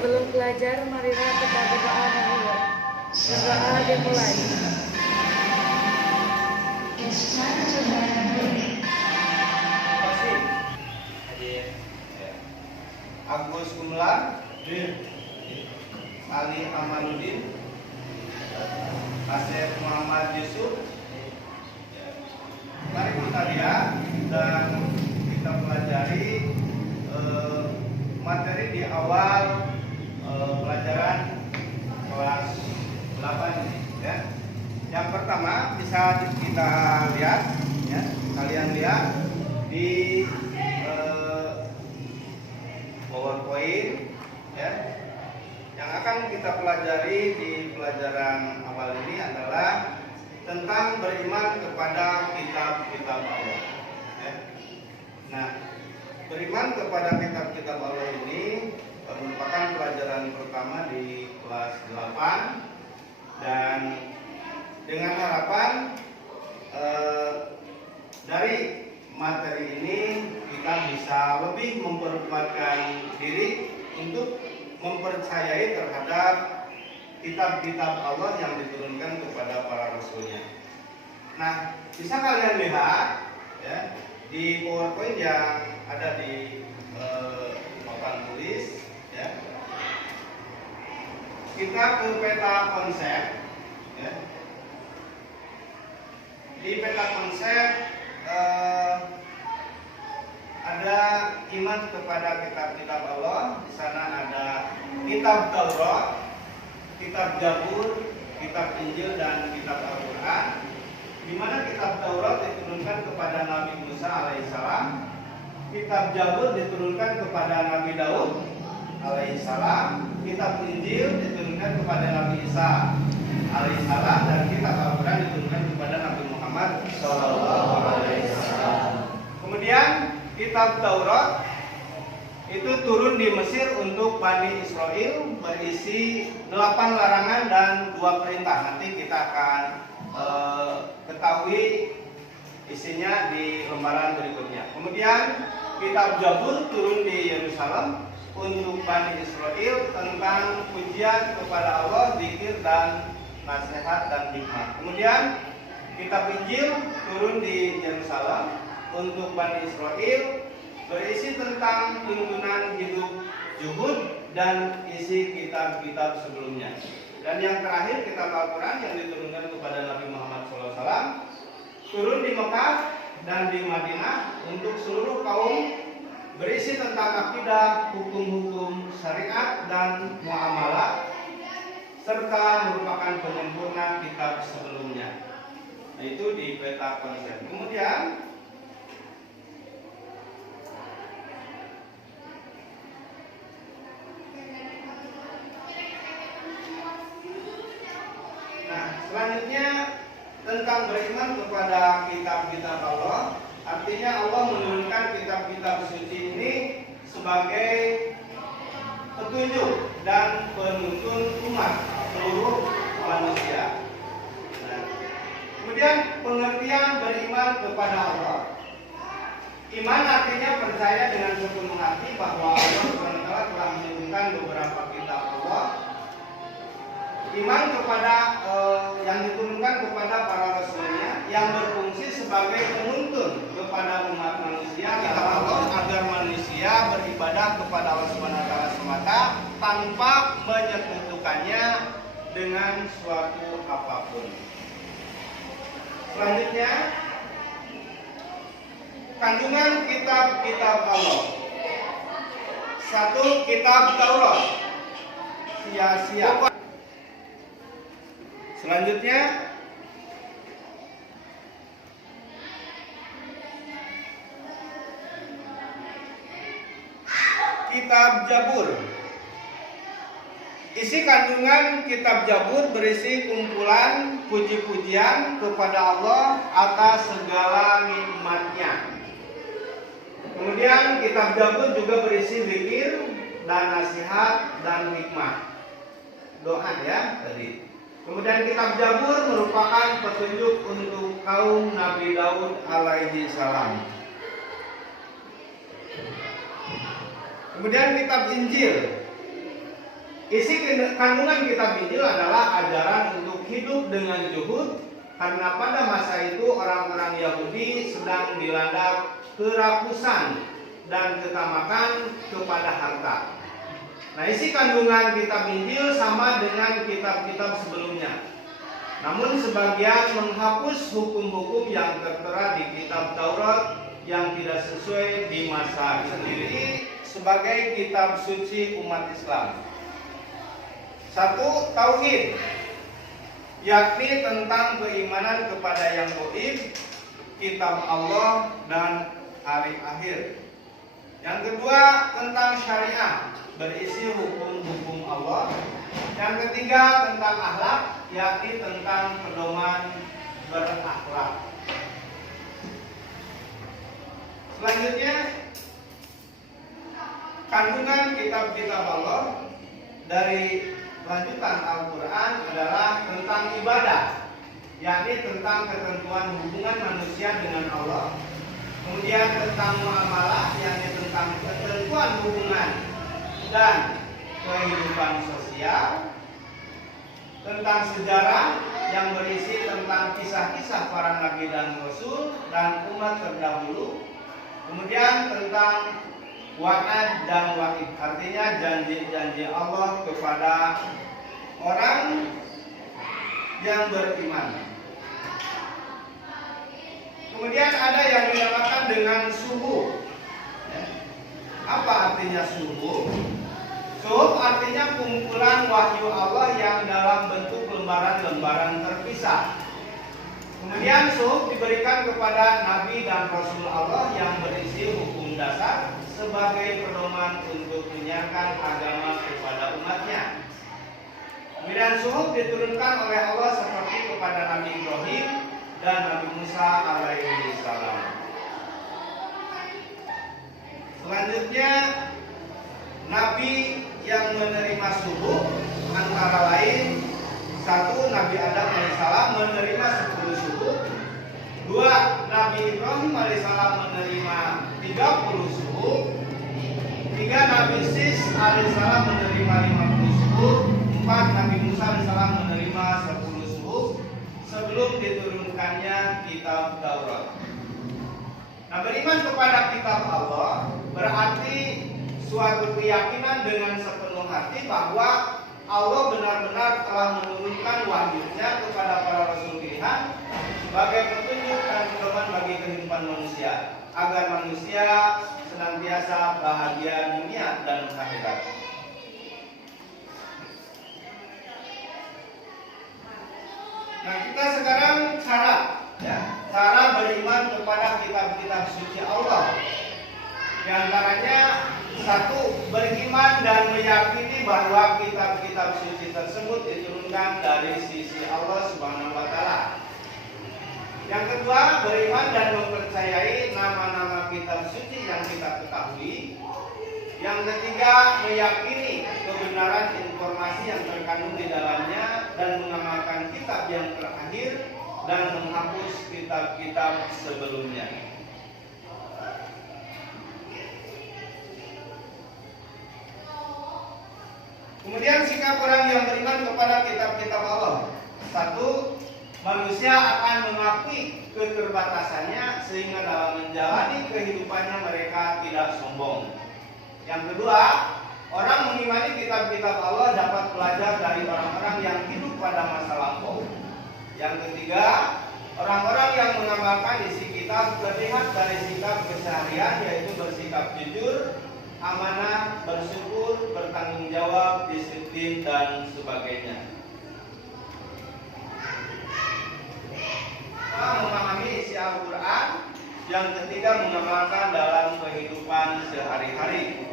Sebelum belajar, marilah kita berdoa dahulu. Berdoa dimulai. Agus Gumelar, Ali Amaluddin, Asep Muhammad Yusuf. Mari kita lihat dan kita pelajari materi di awal pelajaran kelas 8 ini, ya. Yang pertama bisa kita lihat, ya, kalian lihat di PowerPoint, ya. Yang akan kita pelajari di pelajaran awal ini adalah tentang beriman kepada kitab-kitab Allah, ya. Nah, beriman kepada kitab-kitab Allah ini merupakan pelajaran pertama di kelas 8, dan dengan harapan dari materi ini kita bisa lebih memperkuatkan diri untuk mempercayai terhadap kitab-kitab Allah yang diturunkan kepada para rasulnya. Nah, bisa kalian lihat, ya, di PowerPoint yang ada di papan tulis, ya. Kita ke peta konsep, ya. Di peta konsep ada iman kepada kitab-kitab Allah. Di sana ada kitab Taurat, kitab Zabur, kitab Injil, dan kitab Al-Quran. Di mana kitab Taurat diturunkan kepada Nabi Musa alaihissalam, kitab Zabur diturunkan kepada Nabi Daud alaihissalam, kitab Injil diturunkan kepada Nabi Isa alaihissalam, dan kitab Al-Quran diturunkan kepada Nabi Muhammad sallallahu alaihi wasallam. Kemudian kitab Taurat itu turun di Mesir untuk Bani Israel, berisi 8 larangan dan 2 perintah. Nanti kita akan ketahui isinya di lembaran berikutnya. Kemudian kitab Zabur turun di Yerusalem untuk Bani Israel tentang pujian kepada Allah, zikir dan nasihat dan hikmah. Kemudian kitab Injil turun di Yerusalem untuk Bani Israel, berisi tentang tuntunan hidup zuhud dan isi kitab-kitab sebelumnya. Dan yang terakhir kitab Al-Quran yang diturunkan kepada Nabi Muhammad SAW turun di Mekah dan di Madinah untuk seluruh kaum, berisi tentang akidah, hukum-hukum syariat dan muamalah, serta merupakan penyempurna kitab sebelumnya. Nah, itu di peta konsep. Kemudian selanjutnya tentang beriman kepada kitab-kitab Allah. Artinya Allah menurunkan kitab-kitab suci ini sebagai petunjuk dan penuntun umat seluruh manusia. Nah, kemudian pengertian beriman kepada Allah. Iman artinya percaya dengan sepenuh hati bahwa Allah SWT telah menurunkan beberapa kitab Allah. Iman kepada yang diturunkan kepada para rasulnya yang berfungsi sebagai penuntun kepada umat manusia, kitab Allah, agar manusia beribadah kepada Allah SWT semata tanpa menyekutukannya dengan suatu apapun. Selanjutnya, kandungan kitab-kitab Allah. 1. Kitab Taurat, sia-sia. Selanjutnya, kitab Zabur. Isi kandungan kitab Zabur berisi kumpulan puji-pujian kepada Allah atas segala nikmat-Nya. Kemudian kitab Zabur juga berisi zikir dan nasihat dan hikmah. Doa, ya, tadi. Kemudian kitab Zabur merupakan petunjuk untuk kaum Nabi Daud alaihi salam. Kemudian kitab Injil Isi kandungan kitab Injil adalah ajaran untuk hidup dengan zuhud, karena pada masa itu orang-orang Yahudi sedang dilanda kerakusan dan ketamakan kepada harta. Nah, isi kandungan kitab Injil sama dengan kitab-kitab sebelumnya. Namun sebagian menghapus hukum-hukum yang tertera di kitab Taurat yang tidak sesuai di masa sendiri sebagai kitab suci umat Islam. Satu, tauhid, yakni tentang keimanan kepada yang gaib, kitab Allah dan hari akhir. Yang kedua, tentang syariah, berisi hukum-hukum Allah. Yang ketiga, tentang akhlak, yakni tentang pedoman berakhlak. Selanjutnya, kandungan kitab-kitab Allah dari lanjutan Al-Quran adalah tentang ibadah, yakni tentang ketentuan hubungan manusia dengan Allah. Kemudian tentang muamalah, yakni tentang ketentuan hubungan dan kehidupan sosial. Tentang sejarah yang berisi tentang kisah-kisah para nabi dan rasul dan umat terdahulu. Kemudian tentang wa'ad dan wa'id, artinya janji-janji Allah kepada orang yang beriman. Kemudian ada yang dinamakan dengan suhuf. Apa artinya suhuf? Suhuf artinya kumpulan wahyu Allah yang dalam bentuk lembaran-lembaran terpisah. Kemudian suhuf diberikan kepada nabi dan rasul Allah yang berisi hukum dasar sebagai pedoman untuk menyiarkan agama kepada umatnya. Kemudian suhuf diturunkan oleh Allah seperti kepada Nabi Ibrahim dan Nabi Musa alaihi salam. Selanjutnya, nabi yang menerima suhuf antara lain: satu, Nabi Adam alaihissalam menerima 10 suhuf. Dua, Nabi Ibrahim alaihissalam menerima 30 suhuf. Tiga, Nabi Sis alaihissalam menerima 50 suhuf. Empat, Nabi Musa alaihissalam menerima 10 suhuf sebelum diturunkannya kitab Taurat. Nah, beriman kepada kitab Allah berarti suatu keyakinan dengan sepenuh hati bahwa Allah benar-benar telah menurunkan wahyu-Nya kepada para rasul pilihan sebagai petunjuk dan pedoman bagi kehidupan manusia, agar manusia senantiasa bahagia dunia dan akhirat. Nah, kita sekarang cara beriman kepada kitab-kitab suci Allah. Di antaranya, satu, beriman dan meyakini bahwa kitab-kitab suci tersebut diturunkan dari sisi Allah Subhanahu wa taala. Yang kedua, beriman dan mempercayai nama-nama kitab suci yang kita ketahui. Yang ketiga, meyakini kebenaran informasi yang terkandung di dalamnya dan mengamalkan kitab yang terakhir dan menghapus kitab-kitab sebelumnya. Kemudian sikap orang yang beriman kepada kitab-kitab Allah. Satu, manusia akan mengakui keterbatasannya sehingga dalam menjalani kehidupannya mereka tidak sombong. Yang kedua, orang mengimani kitab-kitab Allah dapat belajar dari orang-orang yang hidup pada masa lampau. Yang ketiga, orang-orang yang mengamalkan isi kitab terlihat dari sikap keseharian, yaitu bersikap jujur, amanah, bersyukur, bertanggung jawab, disiplin, dan sebagainya. Memahami isi Al-Quran. Yang ketiga, mengamalkan dalam kehidupan sehari-hari.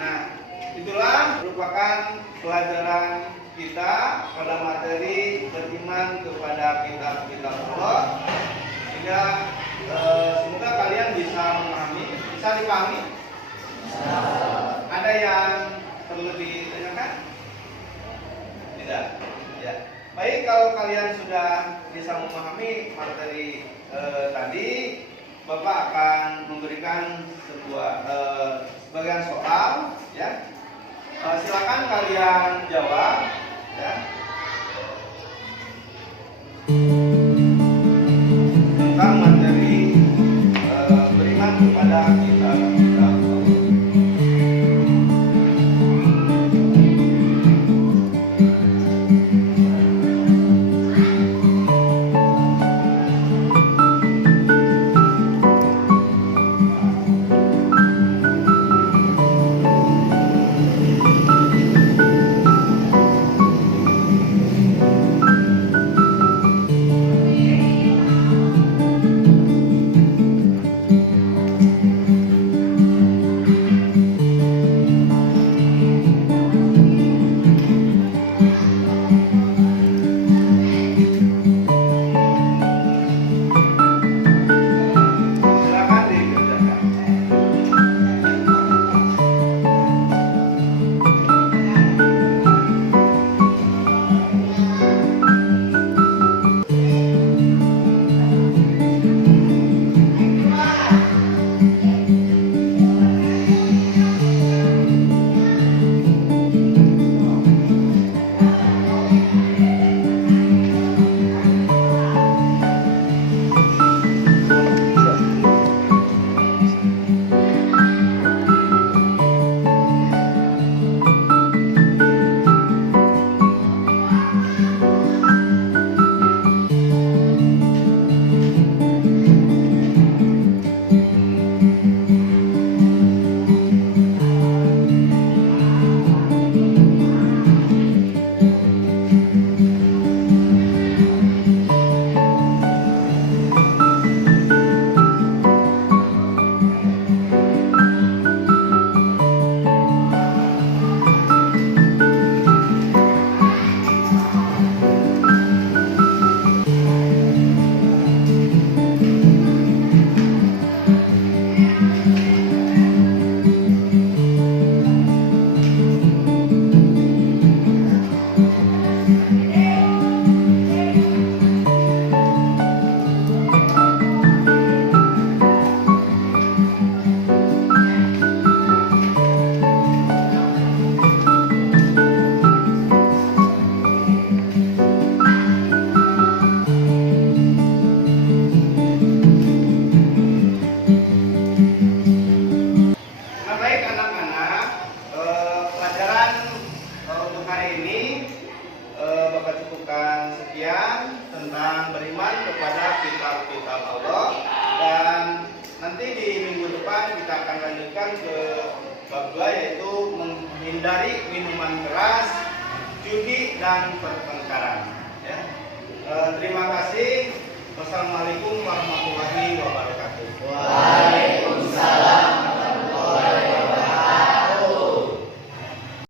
Nah, itulah merupakan pelajaran kita pada materi beriman kepada kitab-kitab Allah. Sehingga semoga kalian bisa memahami, bisa dipahami. Ada yang perlu ditanyakan? Tidak. Ya. Baik, kalau kalian sudah bisa memahami materi tadi, Bapak akan memberikan sebuah sebagai pemberian soal, ya. Silakan kalian jawab, ya. Tentang materi beriman kepada kitab Allah. Silakan dikerjakan. Nah, baik anak-anak, pelajaran untuk hari ini Bapak cukupkan sekian tentang beriman kepada kitab-kitab Allah, dan nanti di minggu depan kita akan lanjutkan ke bab 2, yaitu menghindari minuman keras, judi dan pertengkaran. Ya. Terima kasih. Wassalamualaikum warahmatullahi wabarakatuh.